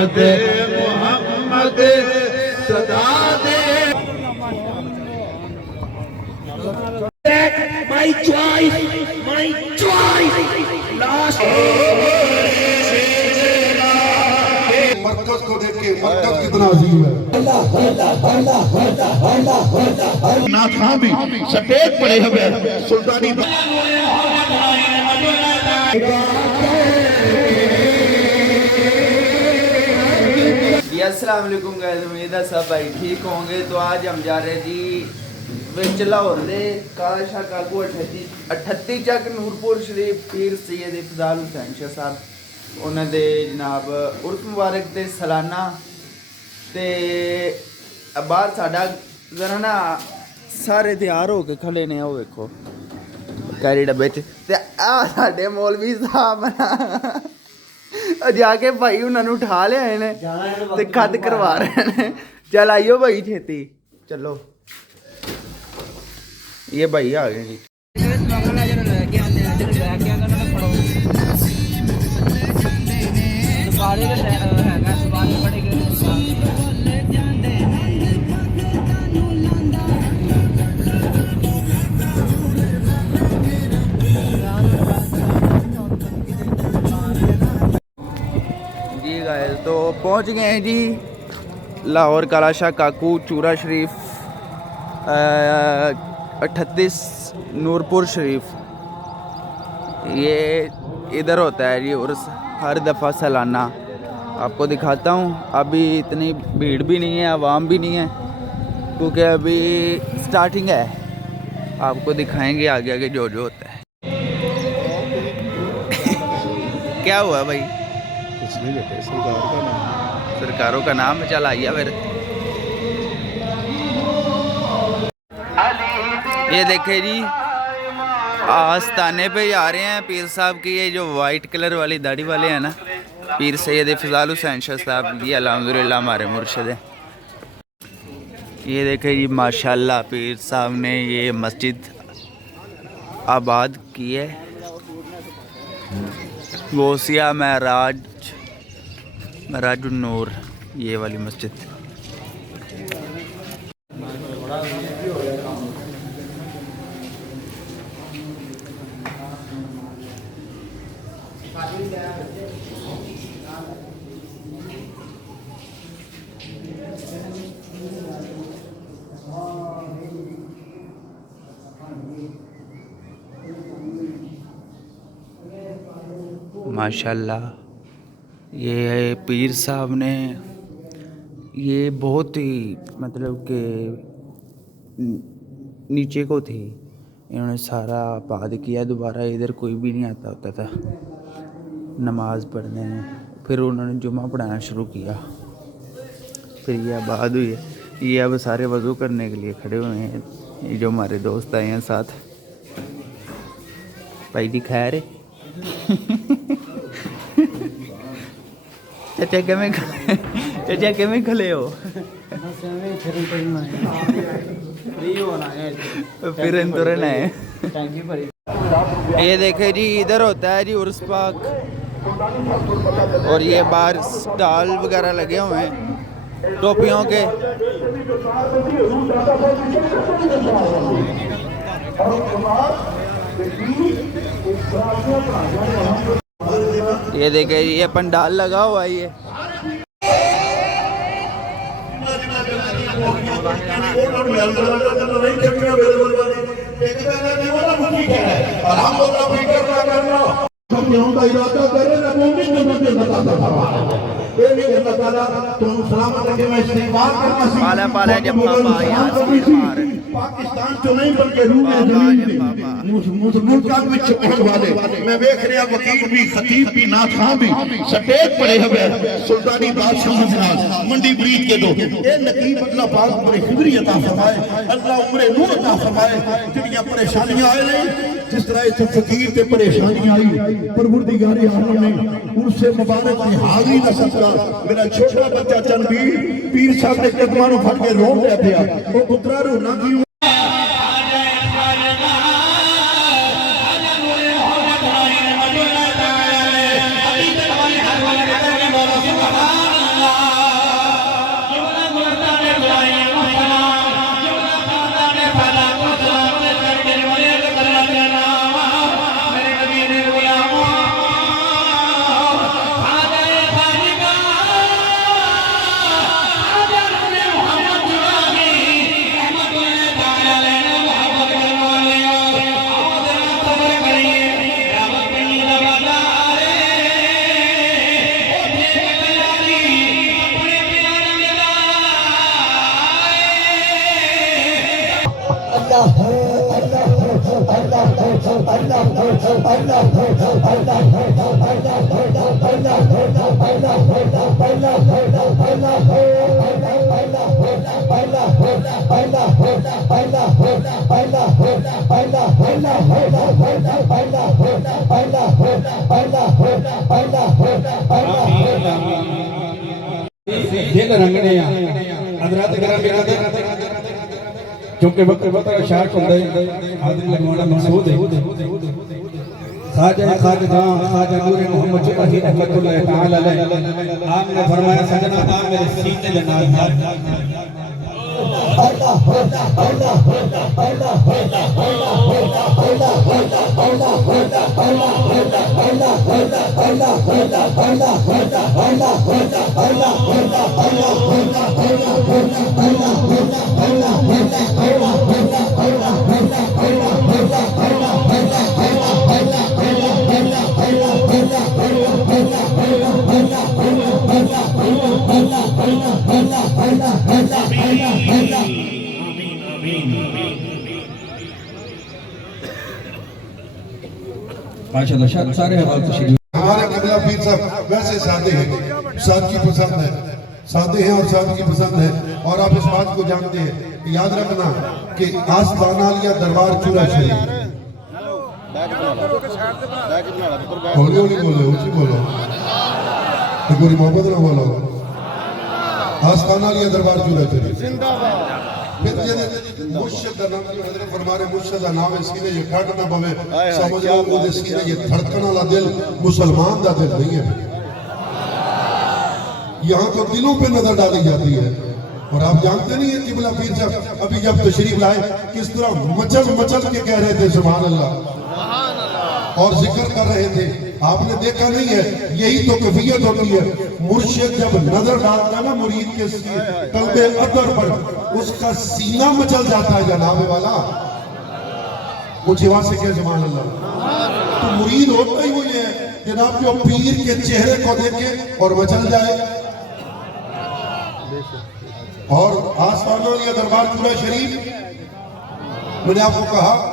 محمد صدا دے my choice last مرکز کو دیکھ کے مرکز کتنا عظیم ہے ناتھاں بھی سٹیج پڑے ہوئے سلطانی السلام علیکم گائز، امید ہے سب بھائی ٹھیک ہوں گے۔ تو آج ہم جا رہے جی وچ لاہور دے کالا شاہ کاکو 38 چک نورپور شریف پیر سید افضال حسین شاہ صاحب انہوں دے جناب عرس مبارک دے سالانہ تے باہر ساڈا ذرا نا سارے تیار ہو کے کھلے نے، وہ ویکھو کیری ڈبے تے آ ساڈے مولوی صاحب جا کے بھائی انہوں نے اٹھا لیا نے تے خط کروا رہے ہیں۔ چل آئیو بھائی چھیتی چلو، یہ بھائی آ گئے جی۔ جی گائز تو پہنچ گئے ہیں جی لاہور کالا شاہ کاکو چورا شریف 38 نورپور شریف۔ یہ ادھر ہوتا ہے جی عرس ہر دفعہ سالانہ۔ آپ کو دکھاتا ہوں، ابھی اتنی بھیڑ بھی نہیں ہے، عوام بھی نہیں ہے کیونکہ ابھی سٹارٹنگ ہے۔ آپ کو دکھائیں گے آگے آگے جو ہوتا ہے۔ کیا ہوا بھائی؟ کچھ نہیں لیتے سرکار کا نام، سرکاروں کا نام چل آئیے پھر۔ یہ دیکھیں جی آستانے پہ جا رہے ہیں پیر صاحب کی، یہ جو وائٹ کلر والی داڑھی والے ہیں نا، پیر سید افضال حسین شاہ صاحب، یہ الحمدللہ ہمارے مرشد ہیں۔ یہ دیکھیں جی ماشاءاللہ پیر صاحب نے یہ مسجد آباد کی ہے، غوثیہ معراج النور، یہ والی مسجد۔ ماشاءاللہ یہ پیر صاحب نے یہ بہت ہی مطلب کہ نیچے کو تھی، انہوں نے سارا آباد کیا، دوبارہ ادھر کوئی بھی نہیں آتا ہوتا تھا نماز پڑھنے، پھر انہوں نے جمعہ پڑھانا شروع کیا، پھر یہ آباد ہوئی ہے۔ یہ اب سارے وضو کرنے کے لیے کھڑے ہوئے ہیں، یہ جو ہمارے دوست آئے ہیں ساتھ۔ بھائی جی خیر ہے؟ چچا کیویں کھلے ہو؟ پھر ترن ہے۔ یہ دیکھیں جی ادھر ہوتا ہے جی عرس پاک، اور یہ باہر سٹال وغیرہ لگے ہوئے ہیں ٹوپیوں کے۔ یہ دیکھیں یہ پنڈال لگا ہوا ہے، یہ پالا جب بابا پاکستان تو نہیں بلکہ روح ملکات میں چھپن والے میں دیکھ رہا وکیل بھی، خطیب بھی، ناتھاں بھی سٹیج پڑے ہوئے سلطانی بادشاہ حضرات منڈی برید کے دو۔ اے نقیب اللہ پاک پر حضری عطا فرمائے، اللہ عمر نور عطا فرمائے، جنیاں پریشانیاں آئے نہیں جس طرح اس فقیر تے پریشانیاں آئی، پروردگار عالم نے ان سے مبارک کی حاضری نہ سکتا۔ میرا چھوٹا بچہ چنبیر پیر صاحب نے قدمانوں پھٹ کے رون لے پیا، وہ پترا رو نہ کیوں دل رنگنے حضرات کرام چونکہ وقت وقت شاک ہوندے حاضر لگوانا مقصود ہے خواجہ خواجہ نور محمد جبہی رحمت اللہ تعالی علیہ آپ نے فرمایا سجنہ آپ میرے سینے جناب ماشاءاللہ سارے حوال تشریف ہمارے قبلہ پیر صاحب ویسے سادے ہیں سادگی پسند ہے سادے ہیں اور سادگی پسند ہے اور آپ اس بات کو جانتے ہیں یاد رکھنا کہ آستانہ علیہ دربار چورا شریف ہولی ہولی بولو اچھی بولو کوئی محبت نہ بولو آستانہ علیہ دربار چورا شریف پھر مرشد کا نام جو حضرت فرمارے مرشد کا نام ہے سینے یہ کھٹ نہ پوے سمجھ لو وہ دے سینے یہ دھڑکن والا دل مسلمان دا دل نہیں ہے یہاں تو دلوں پہ نظر ڈالی جاتی ہے اور آپ جانتے نہیں ہیں قبلہ پیر صاحب ابھی جب تشریف لائے کس طرح مچل مچل کے کہہ رہے تھے سبحان اللہ اور ذکر کر رہے تھے آپ نے دیکھا نہیں ہے یہی تو کیفیت ہوتی ہے مرشد جب نظر ڈالتا ہے نا مرید کے قلب اطہر پر اس کا سینہ مچل جاتا ہے جناب والا کچھ آواز سے کہہ سبحان اللہ تو مرید ہوتا ہی وہی ہے جناب جو پیر کے چہرے کو دیکھے اور مچل جائے اور آستانہ علیہ دربار چورا شریف میں نے آپ کو کہا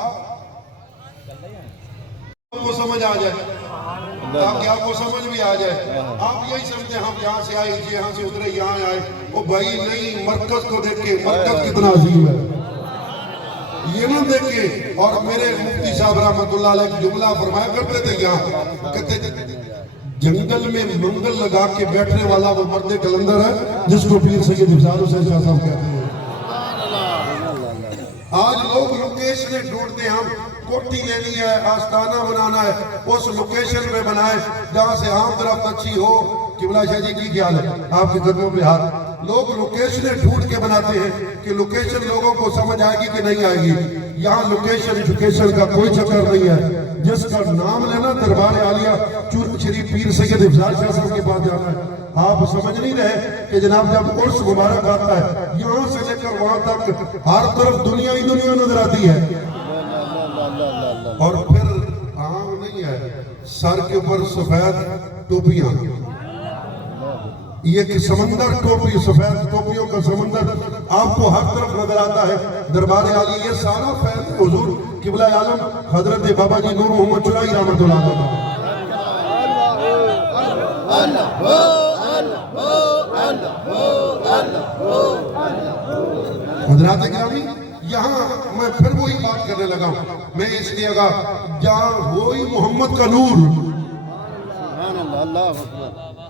کو سمجھ آ جائے تاکہ آپ کو سمجھ بھی آ جائے آپ یہی سمجھتے ہیں ہم یہاں سے آئے یہاں سے اترے یہاں آئے وہ بھائی نہیں مرکز کو دیکھ کے مرکز کتنا عظیم ہے یہ نہ دیکھے اور میرے مفتی صاحب رحمت اللہ علیہ جملہ فرمایا کرتے تھے یہاں کہتے تھے جنگل میں منگل لگا کے بیٹھنے والا وہ مرد کلندر ہے جس کو پیر سید افضال حسین شاہ صاحب کہتے ہیں آج لوگ لوکیشنیں ڈھونڈتے ہیں ہم کوٹی لینی ہے آستانہ بنانا ہے اس لوکیشن میں بنائے جہاں سے عام درخت اچھی ہو قبلہ شاہ جی کی خیال ہے آپ کے قدموں پہ ہاتھ لوگ لوکیشنیں ڈھونڈ کے بناتے ہیں کہ لوکیشن لوگوں کو سمجھ آئے گی کہ نہیں آئے گی یہاں لوکیشن کا کوئی چکر نہیں ہے جس کا نام لینا دربار عالیہ چور شریف پیر سید افضال شاہ صاحب کے پاس جانا ہے آپ سمجھ نہیں رہے کہ جناب جب عرس مبارک آتا ہے یہاں سے لے کر وہاں تک ہر طرف دنیا ہی دنیا نظر آتی ہے اور پھر عام نہیں ہے سر کے اوپر سفید ٹوپیاں یہ کہ سمندر ٹوپی سفید ٹوپیوں کا سمندر آپ کو ہر طرف نظر آتا ہے دربار عالی یہ سارا فیض حضور قبلہ عالم حضرت بابا جی نور محمد چرائی رحمت اللہ حضرات گرامی یہاں میں پھر وہی بات کرنے لگا میں اس لیے کہا جہاں وہی محمد کا نور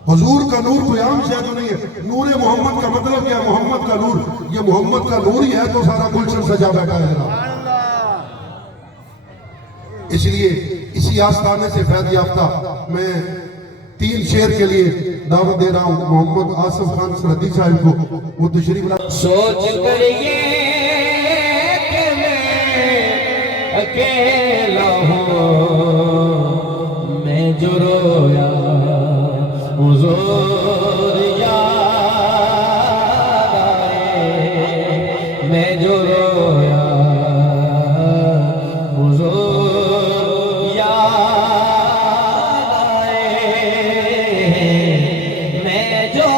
حضور کا نور کوئی عام شے تو نہیں ہے نور محمد کا مطلب کیا ہے محمد کا نور یہ محمد کا نور ہی ہے تو سارا گلشن سجا بیٹھا ہے اس لیے اسی آستانے سے فیض یافتہ میں 3 شعر کے لیے دعوت دے رہا ہوں محمد آصف خان سرحدی صاحب کو وہ تشریف لا سوچ کر یہ کہ میں اکیلا ہوں میں جو رویا حضور یاد آئے میں جو رویا حضور یاد آئے میں جو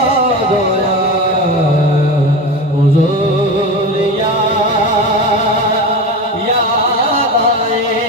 رویا حضور یاد آئے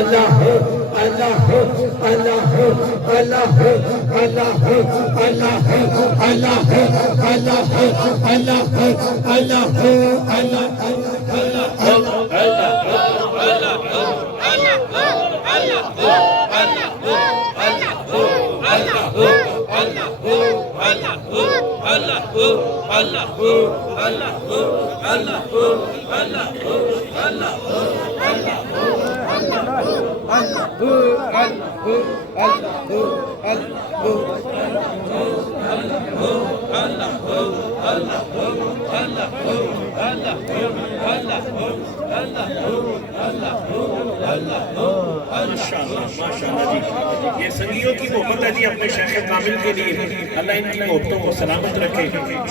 اللہ اللہ اللہ اللہ اللہ اللہ اللہ یہ سنگیوں کی محبت ہے جی اپنے شیخ کامل کے لیے، اللہ ان کی محبتوں کو سلامت رکھے۔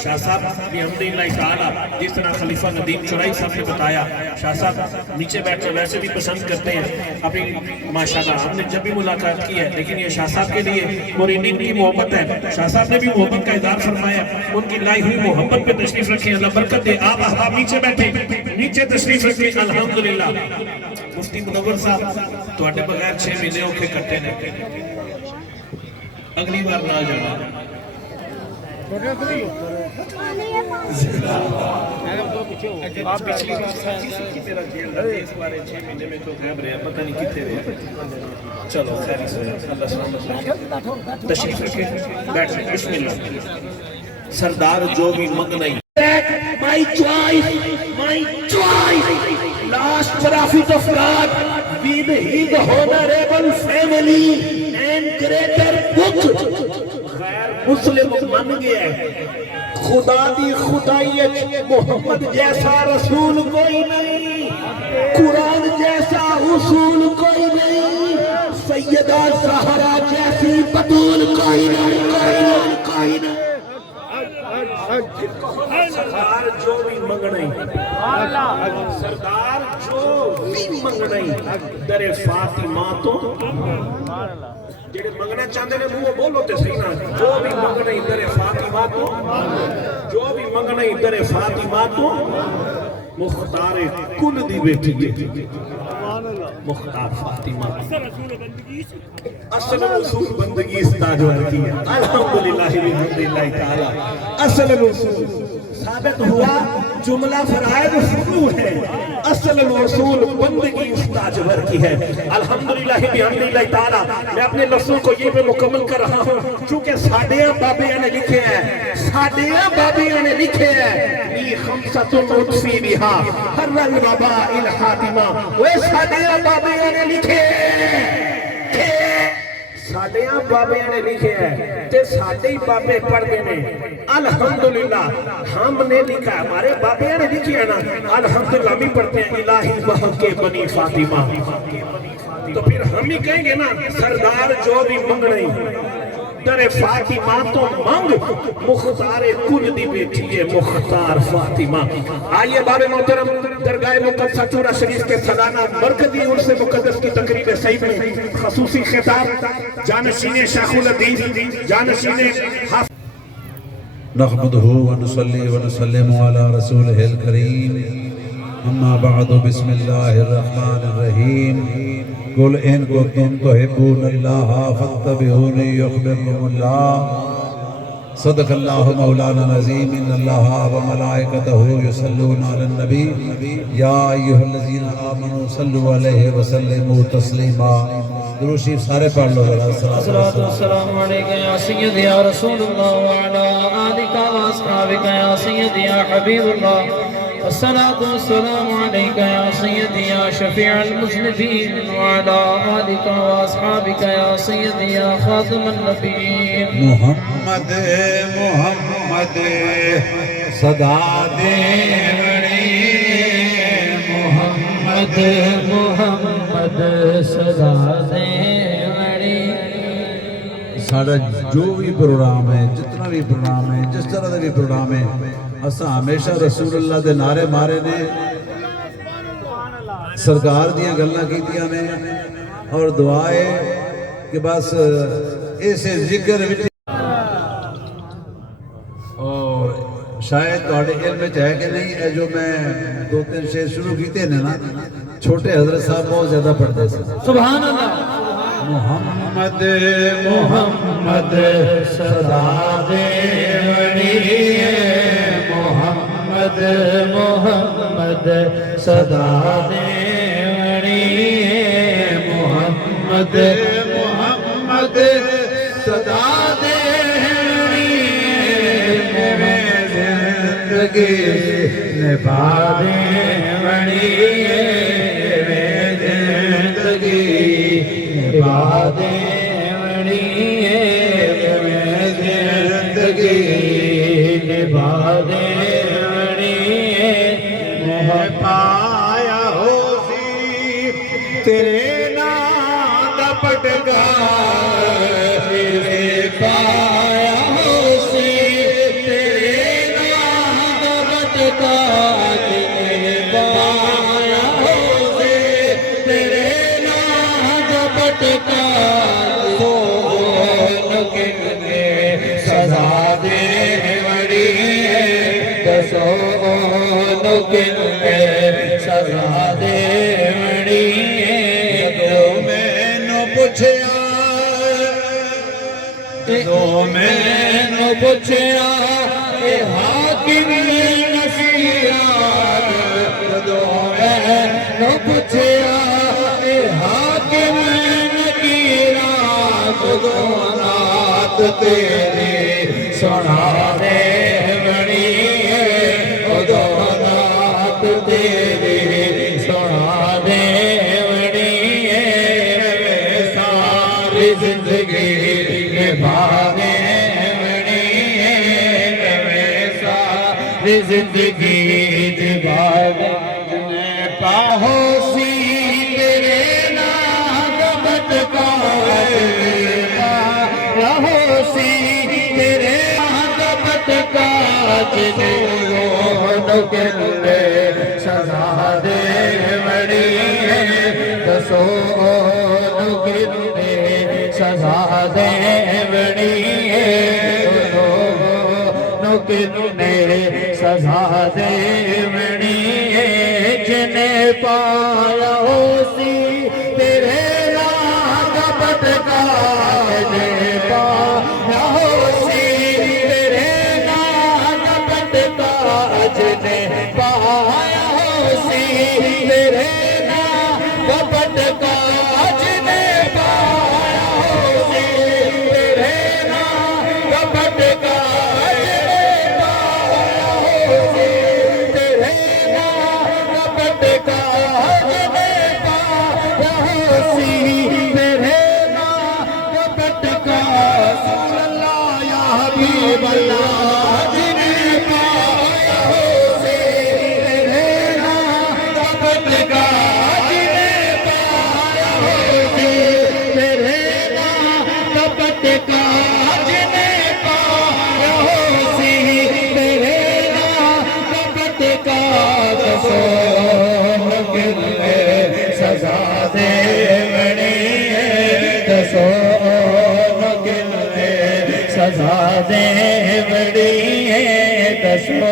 شاہ صاحب الحمدللہ تعالی جس طرح خلیفہ ندیم چورائی صاحب نے بتایا، شاہ صاحب نیچے بیٹھ کر ویسے بھی پسند کرتے ہیں اپنی، ماشاءاللہ ہم نے جب بھی ملاقات کی ہے، لیکن یہ شاہ صاحب کے لیے مرینین کی محبت ہے۔ شاہ صاحب نے بھی محبت کا اظہار فرمایا، ان کی لائی ہوئی محبت پہ تشریف رکھیں، اللہ برکت دے۔ آپ احباب نیچے بیٹھیں، نیچے تشریف رکھیں الحمدللہ۔ مفتی منور صاحب تواڈے بغیر 6 مہینے اوکھے کٹے نے، اگلی بار نہ جانا۔ آپ پچھلی بار کسی طرح جیل رہے، اس بارے 6 مہینے میں تو غائب رہے، پتہ نہیں کتنے رہے۔ چلو خیر سے اللہ سلامت رکھے، تشریف رکھے، بیٹھیں، بسم اللہ۔ سردار جو بھی منگ نہیں، my choice, last prophet of God, with his honorable family and greater book. غیر مسلم من گیا ہے، خدا دی خدائیت محمد جیسا رسول کوئی نہیں، قرآن جیسا اصول کوئی نہیں، سیدہ زہرا جیسی بطول کوئی نہیں، کوئی نہیں۔ سردار جو بھی منگنائی، سردار جو بھی منگنائی در فاطمہ تو جڑے منگنا چاہتے ہیں وہ بولو تے صحیح نا، جو بھی منگنائی در فاطمہ تو، جو بھی منگنائی در فاطمہ تو مختار کل دی بیٹی، مختار فاطمہ اصل رسول بندگی استاجوار کی ہے، الحمدللہ بحمدللہ تعالی۔ اصل رسول ثابت ہوا، جملہ فرائض فروع ہے، اصل رسول بندگی استاجوار کی ہے، الحمدللہ بحمدللہ تعالی۔ میں اپنے لفظوں کو یہ بھی مکمل کر رہا ہوں، چونکہ ساڈیاں بابیاں نے لکھے ہیں، ساڈیاں بابیاں نے لکھے ہیں، لی خمسۃ نطفی بہا ہر الوباء الحاتمہ، وہ ساڈیاں بابیاں نے لکھے ہیں، ساڈیاں بابیاں نے لکھے ہیں، تے ساڈے بابے پڑھ دینے، الحمدللہ ہم نے لکھا ہے، ہمارے بابیاں نے لکھی ہے نا، الحمدللہ ہم ہی پڑھتے ہیں الہی بہت کے بنی فاطمہ۔ تو پھر ہم ہی کہیں گے نا، سردار جو بھی منگنائی در فاطمہ تو منگ، مختار کل دی بیٹی ہے مختار فاطمہ۔ آئیے باب محترم درگاہ مقدسہ چورا شریف کے سالانہ مرکزی عرس مقدس کی تقریب سعید میں خصوصی خطاب جانشین شیخ الحدیث، جانشین حافظ نحمده ونصلي ونسلم على رسوله الكريم اما بعد بسم الله الرحمن الرحيم قل ان كنتم تحبون الله فاتبعوني يحببكم الله صدق الله مولانا العظيم ان الله وملائكته يصلون على النبي يا ايها الذين امنوا صلوا عليه وسلموا تسليما درود شریف سارے پڑھ لو ذرا۔ الصلاۃ والسلام علیک یا سیدی یا رسول اللہ وعلی آلک واصحابک یا سیدی یا حبیب اللہ، الصلاۃ والسلام علیک یا سیدی یا شفیع المذنبین وعلی آلک واصحابک یا سیدی یا خاتم النبیین۔ محمد محمد صدا دے محمد محمد صدا دے ساڑھا جو بھی پروگرام ہے، جتنا بھی پروگرام ہے، جس طرح دے بھی پروگرام ہے، اسا ہمیشہ رسول اللہ دے نعرے مارے نے، سرکار دیاں گلنا کیتیاں نے، اور دعائے کہ بس ایسے ذکر وچ، اور شاید تہاڈے علم وچ ہے کہ نہیں، اے جو میں 2-3 شعر شروع کیتے نے نا، چھوٹے حضرت صاحب بہت زیادہ پڑھتے ہیں سبحان اللہ محمد محمد صدا دیوڑی محمد محمد صدا دیوڑی محمد محمد صدا دیوڑی زندگی نبھا دیوڑی زندگی نبھا دیوڑی زندگی نبھا دیوڑی میں پایا ہو سی تیرے نام دا پٹکا پایا ہو سی تیرے نام دا پٹکا پایا ہو سی تیرے نام دا پٹکا تو سزا دے بڑی دسو سزا دے بڑی میں نو پوچھیا پوچھیا حاکم نصیرات میں پوچھیا حاکم نصیرات نات تیرے سنا دے بڑی نات تیرے سنا دے بڑی ساری زندگی نبھا دے بڑی ساری زندگی نبھا دے پاہو سی تیرے نام بٹکا رہو سی تیرے نام بٹکا جنہوں کے سزا دے بڑی دسو سزا دے بڑی سزا دے بڑی جن پایا ہو سی تیرے نام بٹکا پایا ہو سی تیرے نام بٹکا جن پایا ہو سی تیرے نام بٹکا جن پایا ہو سی تیرے نام بٹکا سزا دے بڑی دسو سزا دے بڑی دسو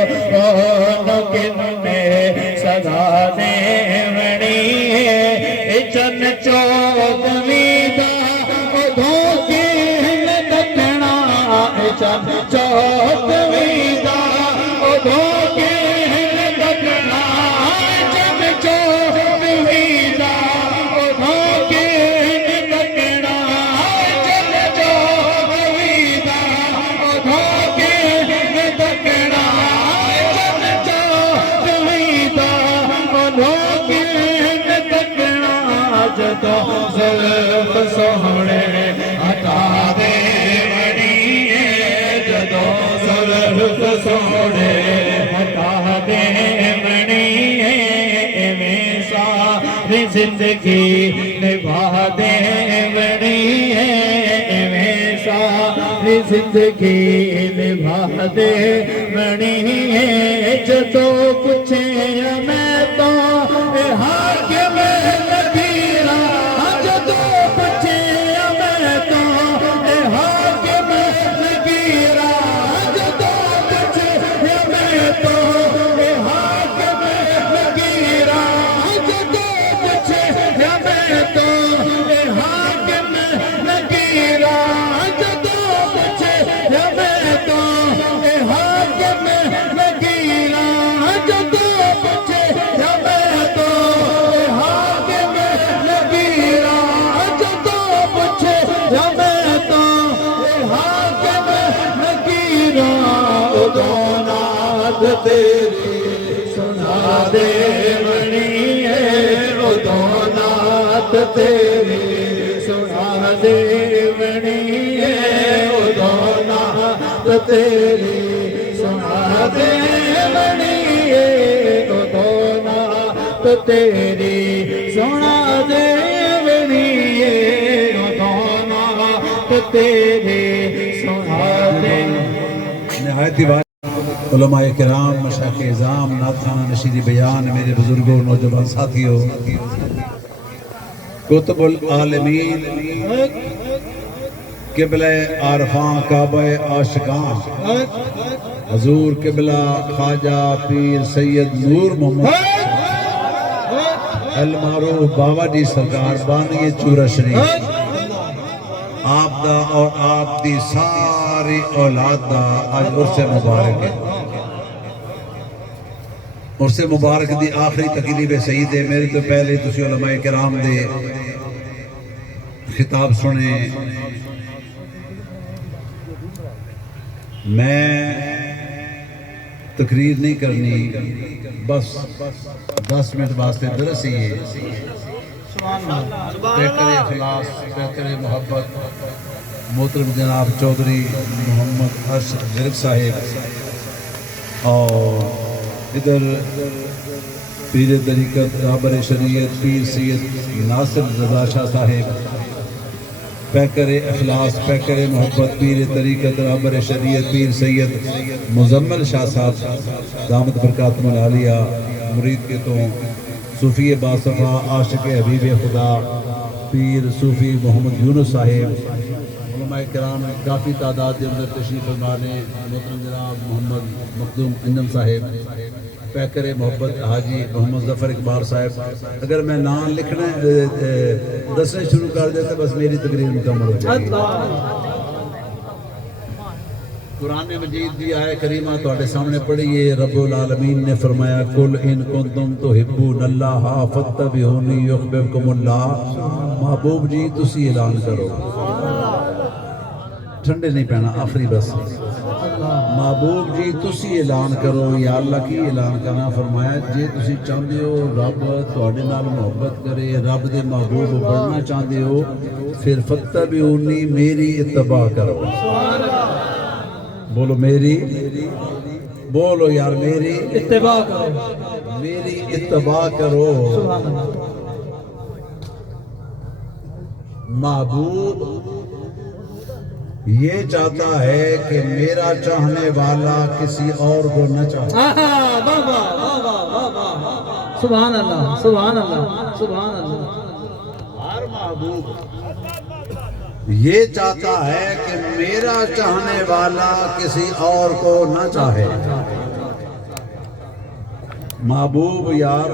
سزا دے بڑی چن چوک ویدا ادھوں کی دکھنا چن چوک ویدا ادھوں کی دکھنا چن چوک ویدا ادھوں کی دکھنا چن چوک ویدا ادھوں کی دکھنا چن چوک ویدا ادھوں کی دکھنا جدو زلف سوہنے ہٹا دے بڑی جدو زلف سوہنے ہٹا دے بڑی میں ساری زندگی نبھا دے بڑی میں ساری زندگی نبھا دے بڑی جدو پوچھے میں تو حاکم نصیرا جدو پوچھے میں تو حاکم نصیرا جدو پوچھے میں تو حاکم نصیرا جدو تیری سنا دے بنی ہے ادوں نعت تیری سنا دے بنی ہے ادوں نعت تیری سنا دے بنی ہے ادوں نعت تیری سنا دے بنی ہے ادوں نعت تیری سنا دے. نہایت ہی علماء کرام، مشائخ اعظام، نعت خانہ نشیدی بیان، میرے بزرگوں، نوجوان ساتھیوں، کتب العالمین، قبلہ عارفاں، کعبہ عاشقاں، حضور قبلہ خواجہ پیر سید نور محمد المعروف بابا جی سرکار بانی چورا شریف، آپ دا اور آپ دی ساری اولاد دا آج عرص مبارک ہے. عرص مبارک دی آخری تقریب سعید ہے. میرے تو پہلے تسی علماء کرام دے خطاب سنے. میں تقریر نہیں کرنی، بس 10 منٹ واسطے درس ہی ہے. بہتر اخلاص، بہتر محبت محترم جناب چودھری محمد ارشد ورک صاحب، اور ادھر پیر طریقت رہبر شریعت پیر سید ناصر رضا شاہ صاحب، پیکر اخلاص پیکر محبت پیر طریقت رہبر شریعت پیر سید مزمل شاہ صاحب دامت برکاتہم العالیہ، مرید کے تو صوفی باصفا عاشق حبیب خدا پیر صوفی محمد یونس صاحب، علماء کرام کافی تعداد کے اندر تشریف فرما نے، محترم جناب محمد مخدوم انجم صاحب، پیکر محبت حاجی محمد ظفر اقبال صاحب. اگر میں نام لکھنا دسنے شروع کر دیتے بس میری تقریر مکمل ہو جائے گی. قرآن مجید دی آیت کریمہ تواڈے سامنے پڑھی ہے. رب العالمین نے فرمایا قل ان کنتم تحبون اللہ فاتبعونی یحببکم اللہ. محبوب جی تسی اعلان کرو، ٹھنڈے نہیں پہنا، آخری بس. محبوب جی تسی اعلان کرو. یا اللہ کی اعلان کرنا فرمایا جے تسی چاہتے ہو رب تواڈے نال محبت کرے، رب دے محبوب بننا چاہتے ہو، پھر فتبعونی میری اتباع کرو. بولو میری، بولو یار میری اتباع کرو، میری اتباع کرو. محبوب یہ چاہتا ہے کہ میرا چاہنے والا کسی اور کو نہ چاہے. سبحان اللہ سبحان اللہ سبحان اللہ. ہر محبوب یہ چاہتا ہے کہ میرا چاہنے والا کسی اور کو نہ چاہے. محبوب یار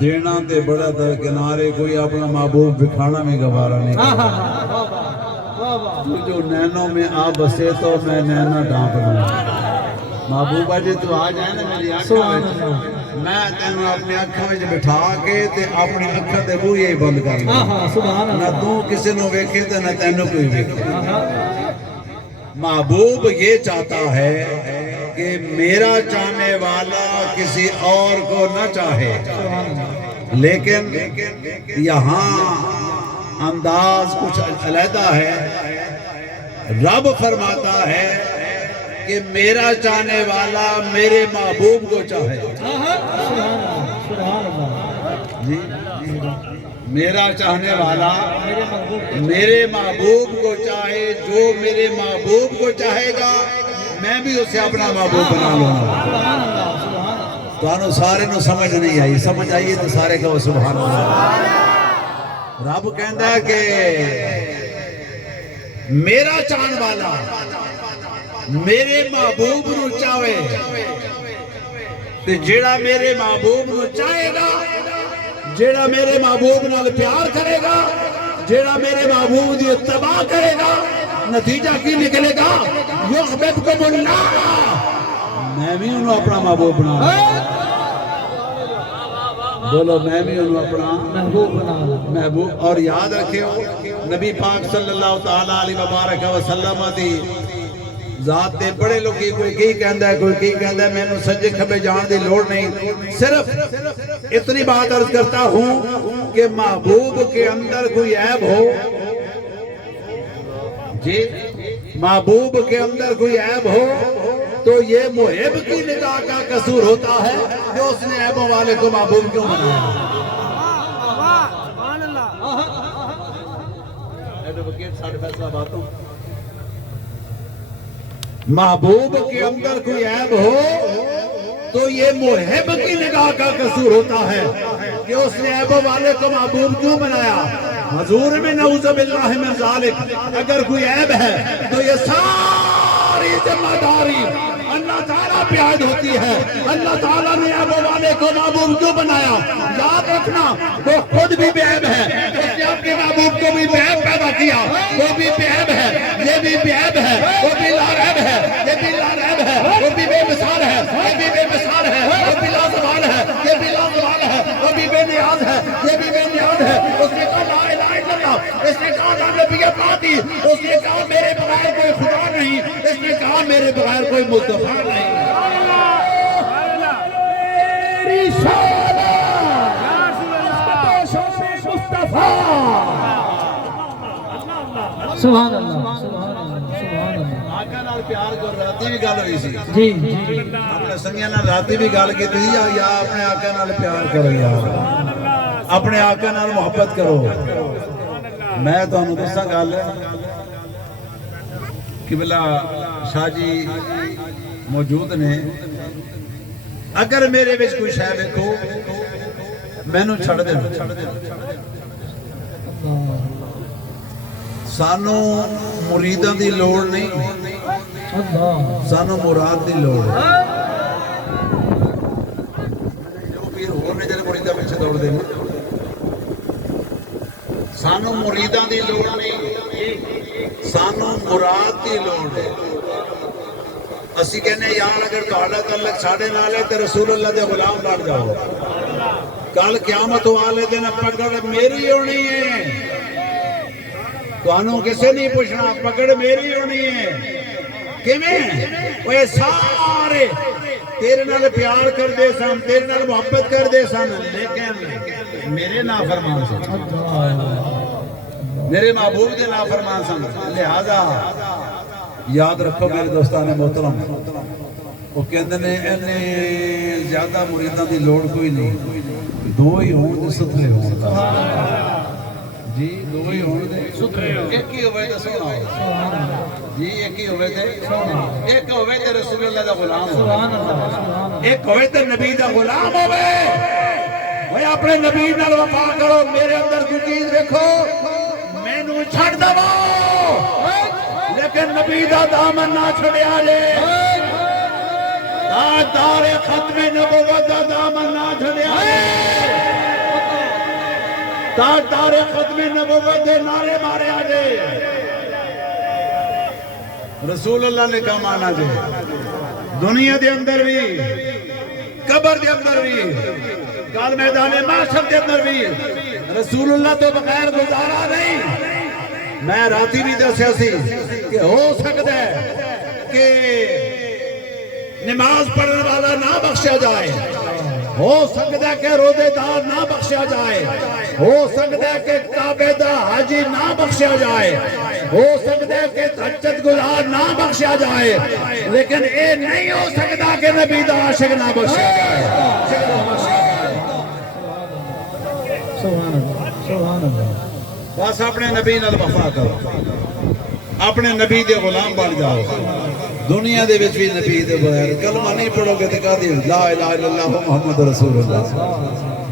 دینا تے بڑا درکنارے، کوئی اپنا محبوب بکھانا میں گوارا نہیں کرتا. جو نینوں میں آ بسے تو میں نینا ڈانپ لوں. محبوبہ جی تو آ جائے نا میری آنکھوں میں تینوں اپنی آنکھوں میں بٹھا کے تے اپنی آنکھوں دے منہ ہی بند کر لوں. نہ تو کسی نو ویکھے تے نہ تینوں کوئی ویکھے. محبوب یہ چاہتا ہے کہ میرا چاہنے والا کسی اور کو نہ چاہے. لیکن یہاں انداز کچھ علیحدہ ہے. رب فرماتا ہے کہ میرا چاہنے والا میرے محبوب کو چاہے. جی میرا چاہنے والا میرے محبوب کو چاہے. جو میرے محبوب کو چاہے گا میں بھی اسے اپنا محبوب بنا لوں گا. تو انہوں سارے نو سمجھ نہیں آئی، سمجھ آئیے تو سارے کہو سبحان اللہ. رب کہندا ہے کہ میرا چاہنے والا میرے محبوب نو چاہے تے جیڑا میرے محبوب نو چاہے گا، جیڑا میرے محبوب نال پیار کرے گا، جیڑا میرے محبوب دی اتباع کرے گا، نتیجہ کی نکلے گا یحببکم اللہ. میں بھی انہوں اپنا محبوب بنا لوں. بولو میں بھی انہوں اپنا محبوب بنا لوں. محبوب. اور یاد رکھے ہو نبی پاک صلی اللہ تعالیٰ علیہ وبارک وسلم دی ذات دے بڑے لوگی کوئی کی کہندا ہے کوئی کی کہندا ہے میں نے سجے کھبے جان دی لوڑ نہیں صرف اتنی بات عرض کرتا ہوں کہ محبوب کے اندر کوئی عیب ہو جی محبوب کے اندر کوئی عیب ہو تو یہ محب کی نگاہ کا قصور ہوتا ہے جو اس نے عیبوں والے کو محبوب کیوں بنایا محبوب کے اندر کوئی عیب ہو تو یہ محب کی نگاہ کا قصور ہوتا ہے کہ اس نے عیبوں والے کو محبوب کیوں بنایا حضور میں نعوذ باللہ من ذالک اگر کوئی عیب ہے تو یہ ساری ذمہ داری اللہ تعالیٰ پہ عائد ہوتی ہے اللہ تعالیٰ نے عیبوں والے کو محبوب کیوں بنایا یاد رکھنا وہ خود بھی بے عیب ہے اس نے اپنے محبوب کو بھی بے عیب پیدا کیا وہ بھی بے عیب ہے یہ بھی بے عیب ہے وہ بھی لارعیب ہے یہ بھی لارعیب ہے وہ بھی بے مثال ہے یہ بھی بے مثال ہے وہ بھی لازوال ہے یہ بھی لازوال ہے وہ بھی بے نیاز ہے یہ بھی بے نیاز ہے اس نے کہا لا الہ الا اللہ اس نے کہا لا نبی پاتی اس نے کہا میرے بغیر کوئی خدا نہیں اس نے کہا میرے بغیر کوئی مصطفیٰ نہیں میری شان مصطفیٰ سبحان اللہ سبحان اللہ سبحان اللہ آقا نال پیار کر راتی بھی گل ہوئی سی جی اپنے سنگیاں نال راتی بھی گل کی تھی یا اپنے آقا نال پیار کرو یار اپنے آقا نال محبت کرو میں تانوں دساں گل قبلہ شاہ جی موجود نے اگر میرے وچ کوئی شے ویکھو مینوں چھڑ دینا سانو مریداں دی لوڑ نہیں سانو مراد دی لوڑ ہے جو پیر ہور نے جڑے مریداں پیچھے دوڑ دے سانو مریداں دی لوڑ نہیں سانو مراد دی لوڑ ہے اسی کہنے یار اگر تہاڈا تعلق ساڈے نال ہے تے رسول اللہ دے غلام لڑ جاؤ کل قیامت والے دن پکڑ میری ہونی ہے تانوں کسے نہیں پوچھنا پکڑ میری ہونی ہے کیویں اوے سارے تیرے نال پیار کر دے سن تیرے نال محبت کر دے سن لیکن میرے نافرمان سن میرے محبوب دے نافرمان سن لہذا یاد رکھو میرے دوستان محترم وہ کہندے نے اینے زیادہ مریداں دی لوڑ کوئی نہیں دو ہی ہون تے ستھرے ہون جی دو ہی ہون تے ستھرے ایک ہی ہوئے تے سونا جی ایک ہی ہوئے تے ایک ہوئے تے رسول اللہ دا غلام سبحان اللہ ایک ہوئے تے نبی دا غلام ہوئے میں اپنے نبی نال وفا کرو میرے اندر کوئی چیز دیکھو مینوں چھڑ دو لیکن نبی دا دامن نہ چھڑیا جے تاجدار ختم نبوت دا دامن نہ چھڑیا جے تاجدار ختم نبوت دے نعرے ماریا جے رسول اللہ نے کہا مانا جے دنیا دے اندر بھی قبر دے اندر بھی کال میدان محشر دے اندر بھی رسول اللہ تو بغیر گزارا نہیں میں راتی بھی دسیا سی کہ ہو سکتا ہے کہ نماز پڑھنے والا نہ بخشا جائے ہو سکتا ہے کہ روزے دار نہ بخشا جائے ہو سکتا ہے کہ کعبے دا حاجی نہ بخشا جائے ہو سکتا ہے کہ تہجد گزار نہ بخشا جائے لیکن اے نہیں ہو سکتا کہ نبی دا عاشق نہ بخشا جائے سبحان اللہ سبحان اللہ بس اپنے نبی نال وفا کرو اپنے نبی دے غلام بن جاؤ دنیا دے وچ بھی نبی دے بغیر کلمہ نہیں پڑھو گے تے کہہ دی لا الہ الا اللہ محمد رسول اللہ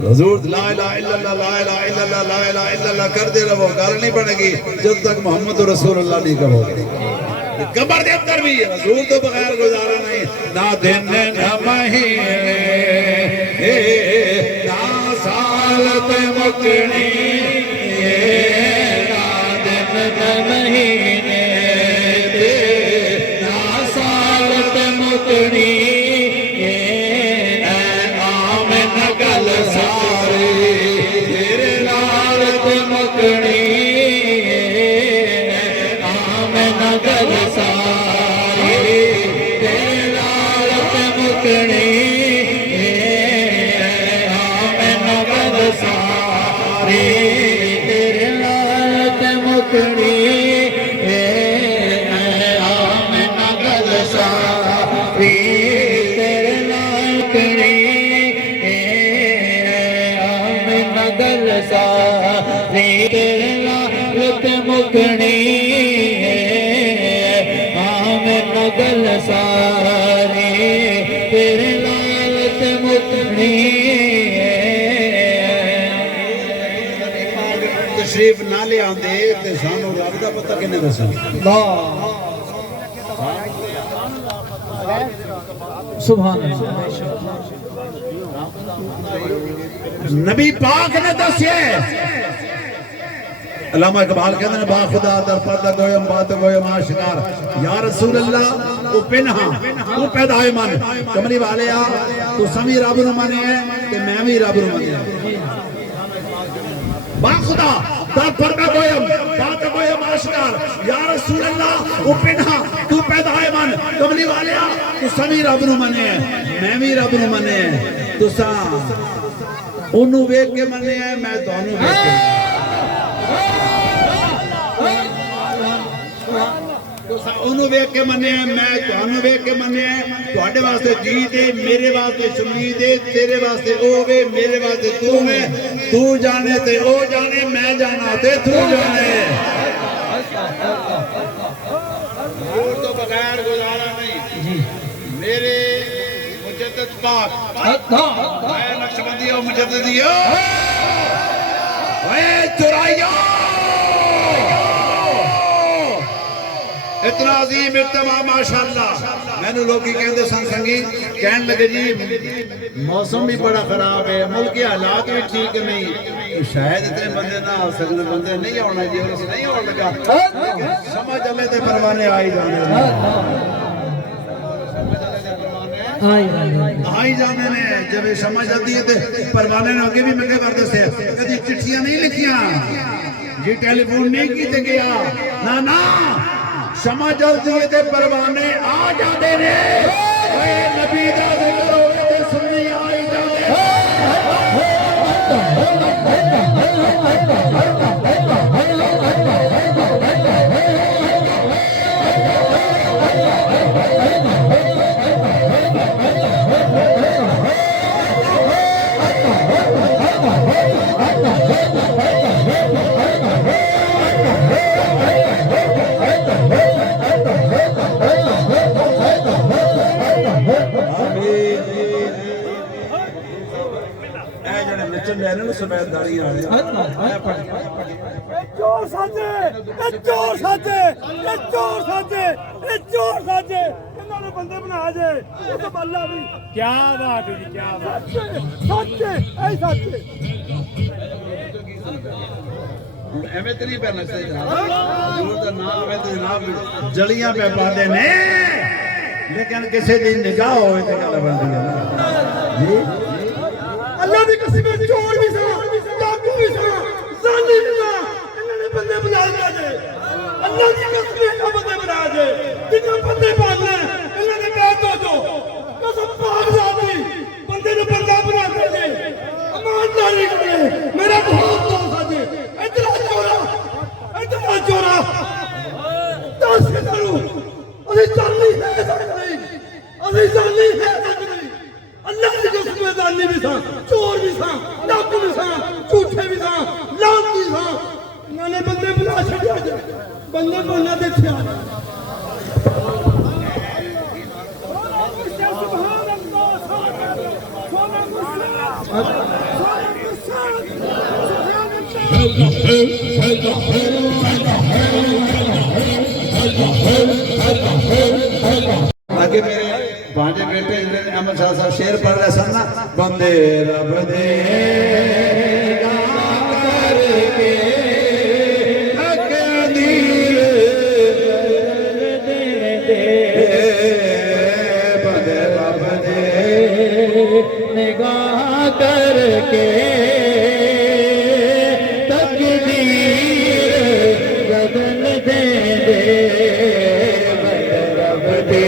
حضور لا الہ الا اللہ لا الہ الا اللہ لا الہ الا اللہ کر دے رہو گل نہیں بنے گی جب تک محمد رسول اللہ نہیں کہو گے قبر دے اندر بھی حضور تو بغیر گزارا نہیں نہ دن نہ مہینے نہ سال تے مکنی آمن گل ساری نگل ساری تیرے لالت مکنی آمین نگل ساری تیرے لالت مکنی تشریف نہ لے آندے تے سانو رب دا پتہ کنے دسو سبحان اللہ نبی پاک نے دسے علامہ اقبال کہتے ہیں با خدا در پردہ گویم بات گویم آشکار یا رسول اللہ تو پنہا تو پیدائے من کملی والے آ تو سمی رب نو منے ہے کہ میں بھی رب نو منے ہے با خدا در پردہ گویم بات گویم آشکار یا رسول اللہ تو پنہا تو پیدائے من کملی والے آ تو سمی رب نو منے ہے میں بھی رب نو منے ہے تو سا انہوں ویک کے منے ہے میں دونوں ویک کے انہوں ویک کے منے ہیں میں تانوں ویک کے منے ہیں تواڈے واسطے جی دے میرے واسطے چنی دے تیرے واسطے او وے میرے واسطے تو وے تو جانے تے او جانے میں جانا تے تو جانے اور تو بغیر گزارا نہیں میرے مجدد پاک اے نقشبندی او مجددی اے چرائیو اتنا عظیم ارتباع ماشاءاللہ میں نے لوگ ہی کہندے سن سنگی کہن لگے جی موسم بھی بڑا خراب ہے ملک کے حالات بھی ٹھیک نہیں شاید اتنے بندے نہ آ سکنے بندے نہیں ہونا جی اس نہیں ہونے لگا سمجھ اللہ تے پروانے آئی جانے آئی جانے نے جب سمجھ آتی ہے تے پروانے نے آگے بھی ملے بردے سے کدھی چٹھیاں نہیں لکھیاں جی ٹیلی فون نہیں کیتے گیا نا سمجھ جلدی تے پروانے آ جاتے نے اے نبی دا ذکر ہوئے تے سنی آئی جاتے سمیداری آئے چور ساجے چور ساجے چور ساجے چور ساجے انہوں نے بندے بنا جائے وہ تو اللہ بھی کیا بات ہے کیا بات سچے اے سچے ایویں تے نہیں پہ نقصے جناب حضور دا نام ہے تے جناب جلیاں پہ پاندے نے لیکن کسی دی نگاہ ہوئے تے گل بندی ہے جی اللہ دی قسم چور بھی سا ڈاکو بھی سا ظالم بھی سا انہوں نے بندے بنا دے اللہ دی قسم کا بندے بنا دے جتنے بندے پالنے انہوں نے کہا دو قسم پاک ذاتی بندے نے بندہ بنا دے ایمانداری کرے میرا بہت دوست ہے ادھر چورا دس کے کرو ابھی چلنی ہے تک نہیں ابھی چلنی ہے تک نہیں اللہ کی قسم دانی بھی تھا چور بھی تھا ڈاکو بھی تھا جھوٹے بھی تھا لانتی بھی تھا انہوں نے بندے بلا چھڑیا جائے بندے بولنا دے تھے آگے میرے بانجے بیٹے احمد شاہ صاحب شعر پڑھ رہے سن نا بندے رب دے گا کر کے تقدیر دے بندے رب دے نگاہ کر کے تقدیر بدل دے رب دے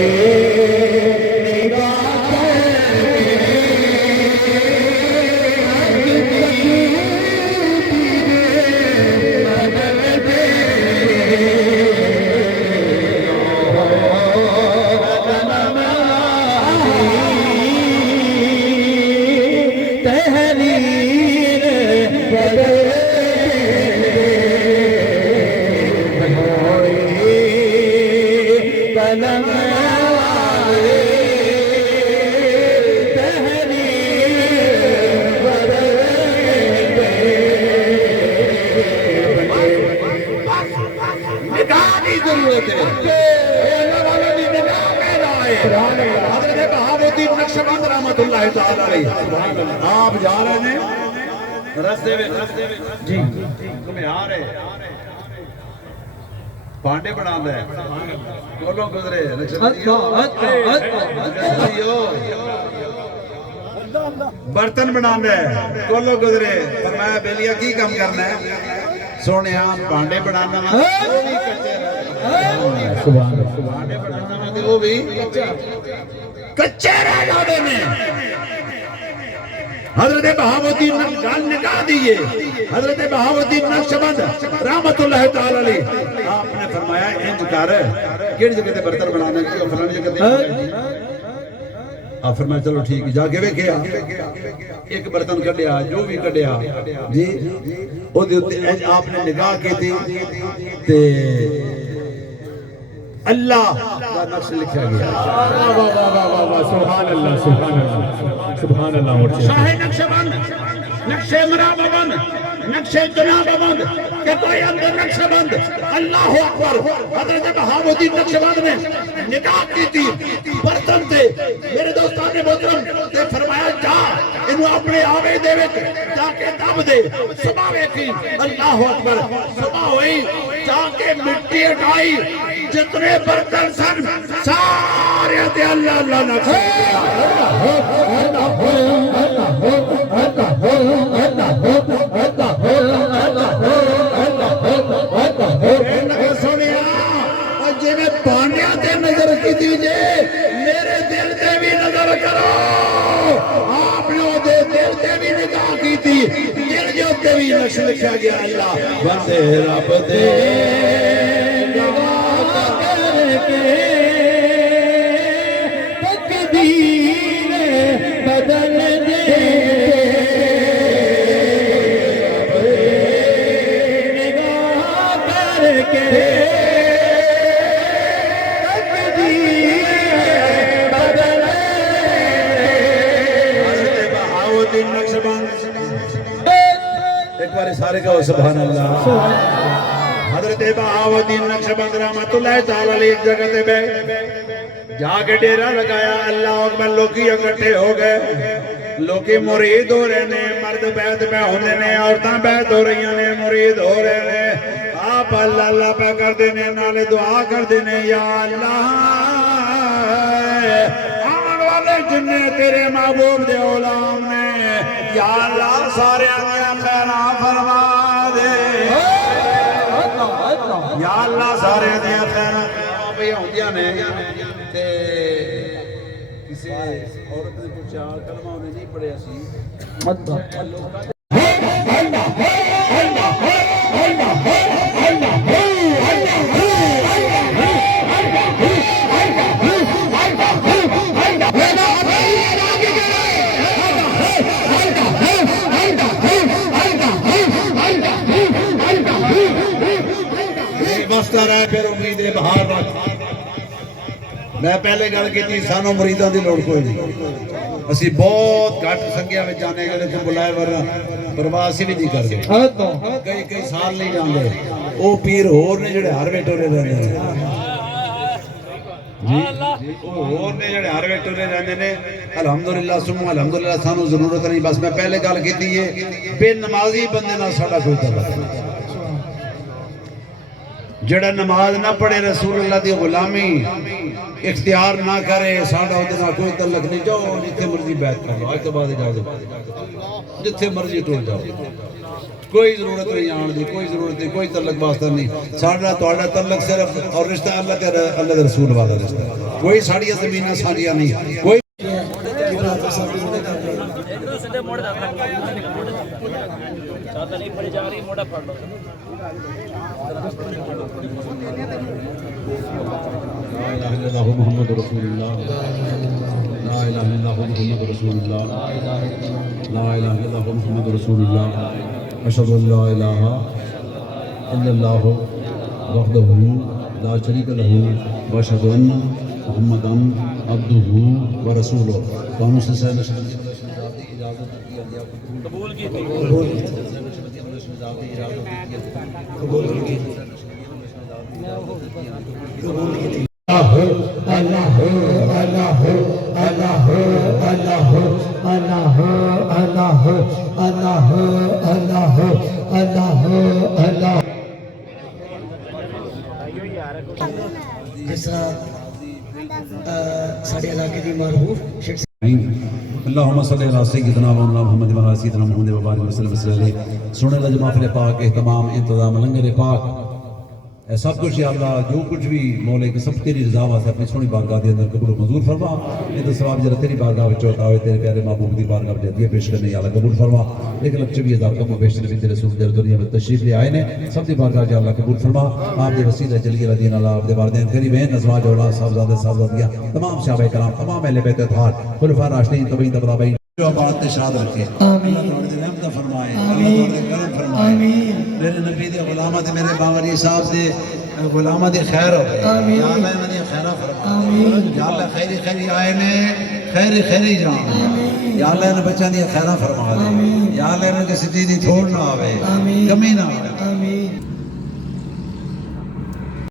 تعالی علیہ آپ جا رہے ہیں رستے میں جی تمہیں آ رہے پانڈے بنا دے کولوں گزرے برتن بنا دے کولوں گزرے فرمایا بیلیا کی کام کرنا ہے سونے پانڈے بنانا وہ بھی کچے رہ جاتے ہیں حضرت بہاؤالدین گل نکاح دیئے حضرت بہاؤالدین نقشبند رحمت اللہ تعالی علیہ آپ نے فرمایا انج کر کیڑی جگہ تے برتن بنانے کی فلانی جگہ تے آپ فرمایا چلو ٹھیک جا کے ویکھیا ایک برتن کڈیا جو بھی کڈیا جی او دے اوتے آپ نے نگاہ کیتی تے اللہ کا نقش لکھا گیا سبحان اللہ سبحان اللہ سبحان اللہ شاہ نقش بند نقش مرام بند نقش جناب بند کہ کوئی اندر نقش بند اللہ اکبر حضرت بہاؤالدین نقش بند نے نگاہ کی تھی برتن تھے میرے دوستان نے محترم تے فرمایا جا انہوں اپنے آوے دے وچ جا کے دب دے صبح ویکھی اللہ اکبر صبح ہوئی جا کے مٹی اٹھائی جتنے برتن سن سارے تے اللہ اللہ نقش سنیا اور جی میں پانڈیا تے نظر کی دیجئے میرے دل تے بھی نظر کرو آپ نے دے دل تے بھی نگاہ کی تھی دل جو تے بھی نقش لکھا گیا اللہ بندے رب دے نگاہ کر کے تقدیر بدل دے ایک بار سارے کہو سبحان اللہ حضرت بہاؤالدین نقشبند رحمت اللہ تعالی علیہ ایک جگہ تے بے جا کے ڈیرا لگایا اللہ اکبر لوکی اکٹھے ہو گئے لوکی مرید ہو رہے نے مرد بیعت پہ ہونے نے عورتاں بیعت ہو رہی نے مرید ہو رہے نے آپ اللہ اللہ پہ کر دینے نالے دعا کر دینے یا اللہ آن والے جنہیں تیرے محبوب دے غلام نے یا اللہ سارے آنیا خیرہ فرما دے یا اللہ سارے آنیا خیرہ پہ ہوندیاں نے کسی عورت نے کچھ چار کلمہ انہیں نہیں پڑھے اسی بستا رہے پھر امید بہار رکھ میں پہلے گل کی تھی سانو مریداں دی لوڑ کوئی نہیں اسی بہت گھٹ سنگیا میں جانے گلے تو بلائے ورنہ پرواہ اسی بھی نہیں کر گئے کئی سال نہیں جاندے او پیر ہور نے جڑے ہر ویٹو نے رہنے جی ہور نے جڑے ہر ویٹو نے رہنے نے الحمدللہ سمو الحمدللہ سانو ضرورت نہیں بس میں پہلے گل کی تھی یہ بے نمازی بندے نہ ساڑا کوئی تعلق نہیں جڑا نماز نہ پڑھے رسول اللہ دی غلامی اختیار نہ کرے ساڑھا ہوتے نہ کوئی تعلق نہیں جاؤ جتھے مرضی بیعت کر لو آج تو بعد جاؤ جتھے مرضی ٹول جاؤ کوئی ضرورت نہیں آن دی کوئی ضرورت نہیں کوئی تعلق واسطہ نہیں ساڑھا توڑا تعلق صرف اور رشتہ اللہ کے رسول والا رشتہ کوئی ساڑھیا زمینہ ساڑھیا نہیں کوئی لا الہ الا اللہ محمد رسول اللہ لا الہ الا اللہ محمد رسول اللہ لا الہ الا اللہ محمد رسول اللہ اشہد ان لا الہ الا اللہ وحدہ لا شریک لہ واشہد ان محمدا عبدہ ورسولہ قانون سے سہل قبول کی اللہ اللہ اللہ اللہ اللہ اللہ اللہ اللہ اللہ اللہ اللہ اللہ جس طرح ساڑھے علاقے دی معروف شیخ اللہم صلی اللہ سیدنا مولانا محمد و علی سیدنا محمد و بارک وسلم وسلم سنے لج محفل پاک اہتمام انتظام لنگر پاک اے سب کچھ یا اللہ جو کچھ بھی مولا کے سب تیری رضا واسطے اپنی سونی بارگاہ دے اندر قبول و منظور فرما اے تو ثواب جڑا تیری بارگاہ وچ ہوتا ہوئے تیرے پیارے محبوب دی بارگاہ وچ ہدیہ پیش کرنے یا اللہ قبول فرما ایک لکھ 24,000 کم و بیش نبی تیرے رسول دے دنیا میں تشریف لے آئے نے سب دی بارگاہ یا اللہ قبول فرما آپ دے وسیلہ جلی رضی اللہ آپ دے والدین قریبین ازواج اولاد صاحبزادے صاحبزادیاں تمام صحابہ کرام تمام اہل بیت اطہار خلفاء راشدین تابعین تابعین جو بات تے شاد رکھے آمین اللہ تعالی دے رحمت فرمائے اللہ تعالی دے کرم فرمائے آمین میرے نبی دے غلامہ دے میرے باوری صاحب دے غلامہ دے خیر ہو آمین یا اللہ انہیں خیرہ فرما آمین یا اللہ خیری خیری آئے نے خیری خیری جان یا اللہ انہیں بچہ دیا خیرہ فرما دے یا اللہ انہیں کسی چیز دی تھوڑ نہ آوے آمین کمی نہ آوے آمین